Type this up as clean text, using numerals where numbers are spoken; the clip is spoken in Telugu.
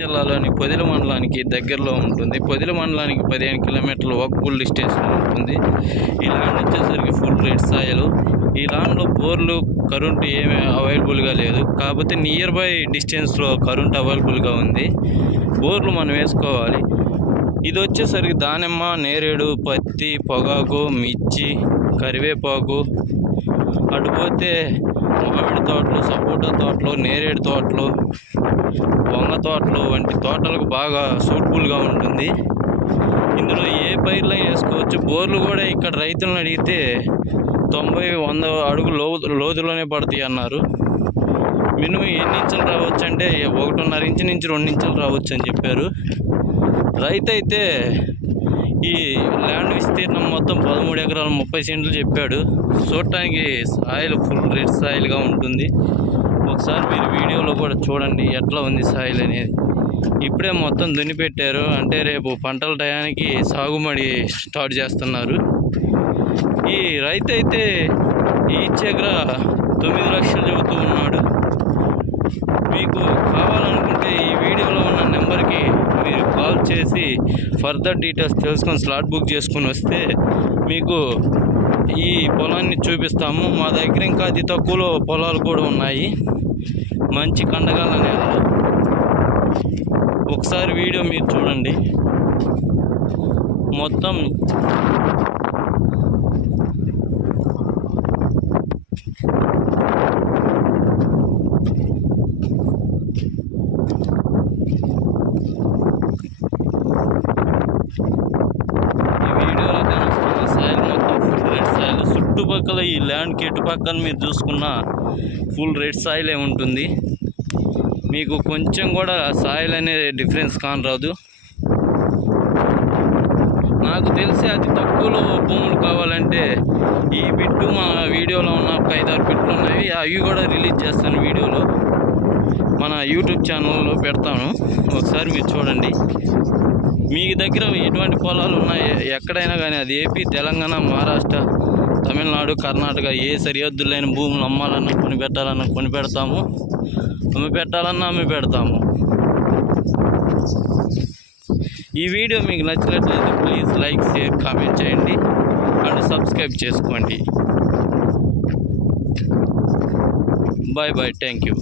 జిల్లాలోని పొదిలి మండలానికి దగ్గరలో ఉంటుంది. పొదిలి మండలానికి 15 కిలోమీటర్ల వాకబుల్ డిస్టెన్స్లో ఉంటుంది. ఈ ల్యాండ్ వచ్చేసరికి ఫుల్ రెడ్ సాయిల్. ఈ ల్యాండ్లో బోర్లు కరెంటు ఏమీ అవైలబుల్గా లేదు, కాకపోతే నియర్ బై డిస్టెన్స్లో కరెంటు అవైలబుల్గా ఉంది. బోర్లు మనం వేసుకోవాలి. ఇది వచ్చేసరికి దానిమ్మ, నేరేడు, పత్తి, పొగాకు, మిర్చి, కరివేపాకు, అటుపోతే మామిడి తోటలు, సపోటా తోటలు, నేరేడు తోటలు, వంగ తోటలు వంటి తోటలకు బాగా సూటబుల్గా ఉంటుంది. ఇందులో ఏ పైర్లైనా వేసుకోవచ్చు. బోర్లు కూడా ఇక్కడ రైతులను అడిగితే 90-100 అడుగులు లోతులోనే పడతాయి అన్నారు. మినిమం ఎన్ని ఇంచులు రావచ్చు అంటే 1.5 ఇంచు నుంచి 2 ఇంచులు రావచ్చు అని చెప్పారు. రైతు అయితే ఈ ల్యాండ్ విస్తీర్ణం మొత్తం 13 ఎకరాలు 30 సెంట్లు చెప్పాడు. చూడటానికి సాయిల్ ఫుల్ రెడ్ సాయిల్గా ఉంటుంది. ఒకసారి మీరు వీడియోలో కూడా చూడండి ఎట్లా ఉంది సాయిల్ అనేది. ఇప్పుడే మొత్తం దున్నిపెట్టారు, అంటే రేపు పంటల టయానికి సాగుబడి స్టార్ట్ చేస్తున్నారు. ఈ రైతు అయితే ఈచ్ ఎకరా 9 లక్షలు చెబుతూ ఉన్నాడు. మీకు కావాలనుకుంటే ఈ వీడియోలో ఉన్న నెంబర్కి మీరు కాల్ చేసి ఫర్దర్ డీటెయిల్స్ తెలుసుకొని స్లాట్ బుక్ చేసుకొని వస్తే మీకు ఈ పొలాన్ని చూపిస్తాము. మా దగ్గర ఇంకా అతి తక్కువలో పొలాలు కూడా ఉన్నాయి, మంచి కండగాల నేలలో. ఒకసారి వీడియో మీరు చూడండి. మొత్తం చుట్టుపక్కల ఈ ల్యాండ్కి ఎటుపక్కన మీరు చూసుకున్న ఫుల్ రెడ్ సాయిలే ఉంటుంది. మీకు కొంచెం కూడా సాయిల్ అనేది డిఫరెన్స్ కానరాదు. నాకు తెలిసి అతి తక్కువలో భూములు కావాలంటే ఈ బిట్టు మా వీడియోలో ఉన్న ఒక 5-6 బిట్లు ఉన్నాయి. అవి కూడా రిలీజ్ చేస్తాను, వీడియోలో మన యూట్యూబ్ ఛానల్లో పెడతాను. ఒకసారి మీరు చూడండి. మీ దగ్గర ఎటువంటి పొలాలు ఉన్నాయి ఎక్కడైనా కానీ, అది ఏపీ, తెలంగాణ, మహారాష్ట్ర, తమిళనాడు, కర్ణాటక, ఏ సరిహద్దులు లేని భూములు అమ్మాలన్నా కొనిపెట్టాలన్నా కొనిపెడతాము, అమ్మిపెట్టాలన్నా అమ్మిపెడతాము. ఈ వీడియో మీకు నచ్చినట్లయితే ప్లీజ్ లైక్, షేర్, కామెంట్ చేయండి అండ్ సబ్స్క్రైబ్ చేసుకోండి. Bye bye, thank you.